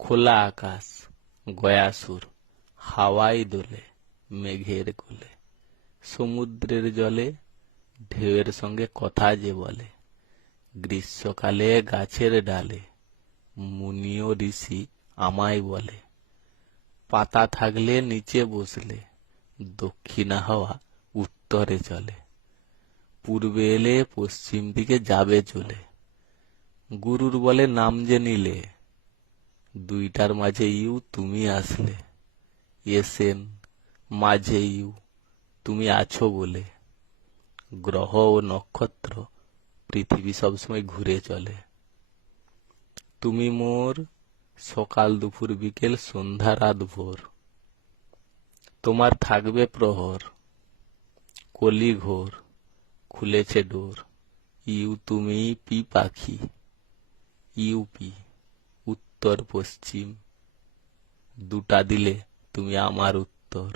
খোলা আকাশ, গয়াসুর, হাওয়ায় দোলে মেঘের কোলে, সমুদ্রের জলে ঢেউয়ের সঙ্গে কথা যে বলে, গ্রীষ্মকালে গাছের ডালে মুনি ও ঋষি আমায় বলে, পাতা থাকলে নিচে বসলে দক্ষিণা হাওয়া উত্তরে চলে, পূর্বে এলে পশ্চিম দিকে যাবে চলে, গুরুর বলে নাম যে নিলে, দুইটার মাঝে ইউ তুমি আসলে, এসেন মাঝে ইউ তুমি আছো বলে, গ্রহ ও নক্ষত্র পৃথিবী সবসময় ঘুরে চলে, তুমি মোর সকাল দুপুর বিকেল সন্ধ্যা রাত ভোর, তোমার থাকবে প্রহর, কলি ঘোর খুলেছে ডোর, ইউ তুমি পি পাখি, ইউপি উত্তর পশ্চিম, দুটা দিলে তুমি আমার উত্তর।